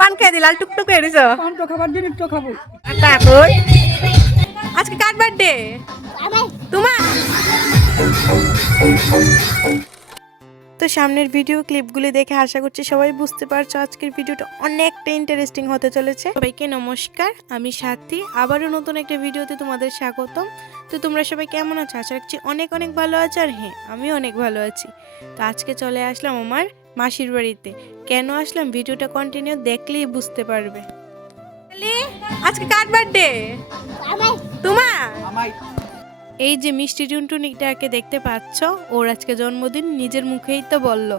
পান খেয়ে দিলাল টুকটুক হয়ে দিছো। পান তো খাবার দিন তো খাবো। তারপর আজকে কার বার্থডে? তোমার। তো সামনের ভিডিও ক্লিপগুলি দেখে আশা করছি সবাই বুঝতে পারছো আজকের ভিডিওটা অনেকটা ইন্টারেস্টিং হতে চলেছে। সবাইকে নমস্কার, আমি সাথী, আবারও নতুন একটা ভিডিওতে তোমাদের স্বাগতম। তো তোমরা সবাই কেমন আছো? আশা রাখছি অনেক অনেক ভালো আছো। আর হ্যাঁ, আমি অনেক ভালো আছি। তো আজকে চলে আসলাম আমার মাসির বাড়িতে। কেন আসলাম ভিডিওটা কন্টিনিউ দেখলেই বুঝতে পারবে। আজকে কার বার্থডে? তোমার। এই যে মিষ্টি টুনটুনিটাকে দেখতে পাচ্ছ, ওর আজকে জন্মদিন। নিজের মুখেই তো বলল।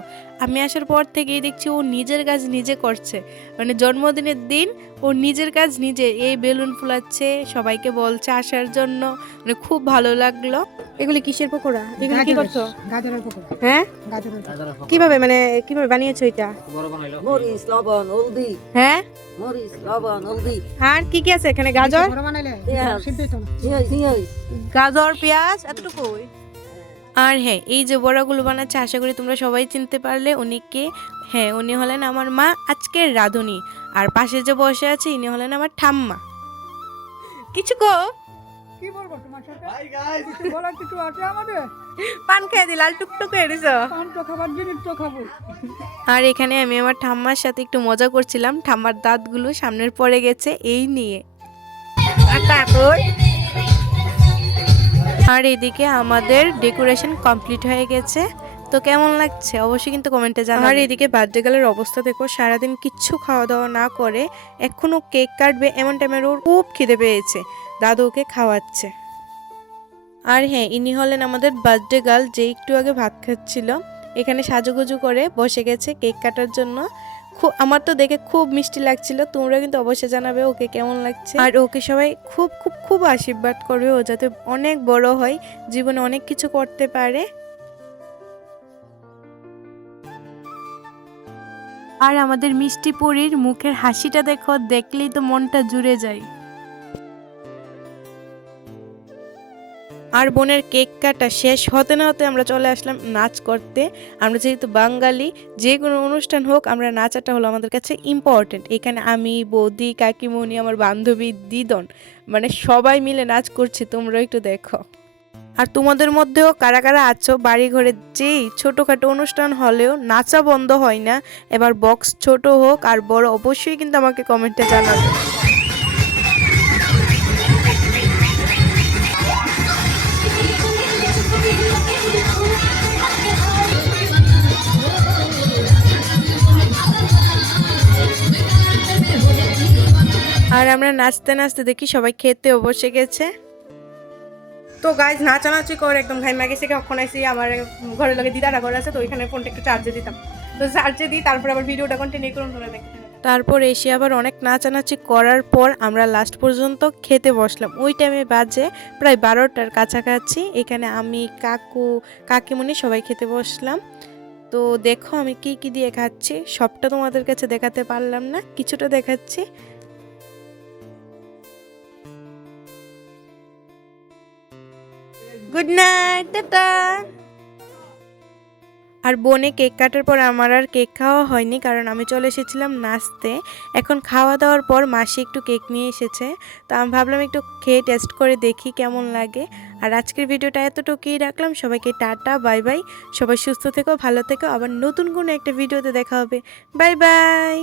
আমি আসার পর থেকেই দেখছি ও নিজের কাজ নিজে করছে, মানে জন্মদিনের দিন ও নিজের কাজ নিজে। এই বেলুন ফুলাচ্ছে, সবাইকে বলছে আসার জন্য, মানে খুব ভালো লাগলো। এগুলি কিসের পকোড়া? এগুলি কি করছো? গাজরের পকোড়া। হ্যাঁ, গাজরের কিভাবে, মানে কিভাবে বানিয়েছো এটা? মরিচ লবণ হলদি হ্যাঁ, মরিচ লবণ হলদি আর কি কি আছে এখানে? গাজর, বড় বানাইলে পেঁয়াজ সিদ্ধ হইতো না। পেঁয়াজ গাজর, পেঁয়াজ, এতটুকুই। আর হ্যাঁ, এই যে বড়াগুলো বানাচ্ছে, আশা করি তোমরা সবাই চিনতে পারলে উনি কে। হ্যাঁ, উনি হলেন আমার মা, আজকের রাঁধুনি। আর পাশে যে বসে আছে ইনি হলেন আমার ঠাম্মা। কিছু কো, কি বলবো তোমার সাথে? হাই গাইস, কিছু বলার কিছু আছে আমাদের? পান খেয়ে দিলাল টুকটুক হয়ে দিছো। পান তো খাবার দিন তো খাবো। আর এখানে আমি আমার ঠাম্মার সাথে একটু মজা করছিলাম, ঠাম্মার দাঁতগুলো সামনের পড়ে গেছে এই নিয়ে। আর তারপর আর এদিকে আমাদের ডেকোরেশন কমপ্লিট হয়ে গেছে। তো কেমন লাগছে অবশ্যই কিন্তু কমেন্টে জানাবে। আর এদিকে বার্থডে গার্লের অবস্থা দেখো, সারাদিন কিচ্ছু খাওয়া দাওয়া না করে এখনো কেক কাটবে এমন টাইমের ওর খুব খিদে পেয়েছে, দাদু ওকে খাওয়াচ্ছে। আর হ্যাঁ, ইনি হলেন আমাদের বার্থডে গার্ল, যে একটু আগে ভাত খাচ্ছিল। এখানে সাজুগুজু করে বসে গেছে কেক কাটার জন্য। আমার তো দেখে খুব মিষ্টি লাগছিল। তোমরা কিন্তু অবশ্যই জানাবে ওকে কেমন লাগছে। আর ওকে সবাই খুব খুব খুব আশীর্বাদ করবে, ও যাতে অনেক বড় হয়, জীবনে অনেক কিছু করতে পারে। আর আমাদের মিষ্টি পরীর মুখের হাসিটা দেখো, দেখলেই তো মনটা জুড়ে যায়। আর বোনের কেক কাটা শেষ হতে না হতে আমরা চলে আসলাম নাচ করতে। আমরা যেহেতু বাঙালি, যে কোনো অনুষ্ঠান হোক আমরা নাচাটা হলো আমাদের কাছে ইম্পর্টেন্ট। এখানে আমি, বৌদি, কাকিমণি, আমার বান্ধবী, দিদন, মানে সবাই মিলে নাচ করছি, তোমরা একটু দেখো। আর তোমাদের মধ্যেও কারা কারা আছো বাড়ি ঘরে যেই ছোটোখাটো অনুষ্ঠান হলেও নাচা বন্ধ হয় না, এবার বক্স ছোট হোক আর বড়, অবশ্যই কিন্তু আমাকে কমেন্টে জানাবে। আর আমরা নাচতে নাচতে দেখি সবাই খেতেও বসে গেছে। তো গাইজ নাচানাচি করে একদম ঘাইমা গেছে। কখন আইসি আমার ঘরের লগে দিদারা ঘর আছে, তো ওইখানে ফোনটা একটু চার্জে দিতাম। তো চার্জে দিই, তারপর আবার ভিডিওটা কন্টিনিউ করুন, তোমরা দেখতে। তারপর এসে আবার অনেক নাচানাচি করার পর আমরা লাস্ট পর্যন্ত খেতে বসলাম। ওই টাইমে বাজে প্রায় 12টার কাছাকাছি। এখানে আমি, কাকু, কাকিমণি সবাই খেতে বসলাম। তো দেখো আমি কি কি দিয়ে খাচ্ছি, সবটা তোমাদের কাছে দেখাতে পারলাম না, কিছুটা দেখাচ্ছি। Good night, tata. আর বোনে কেক কাটার পর আমার আর কেক খাওয়া হয়নি, কারণ আমি চলে এসেছিলাম নাচতে। এখন খাওয়া দাওয়ার পর মাসি একটু কেক নিয়ে এসেছে, তো আমি ভাবলাম একটু খেয়ে টেস্ট করে দেখি কেমন লাগে। আর আজকের ভিডিওটা এতটুকুই রাখলাম। সবাইকে টাটা, বাই বাই। সবাই সুস্থ থেকো, ভালো থেকো। আবার নতুন কোনো একটা ভিডিওতে দেখা হবে। Bye bye.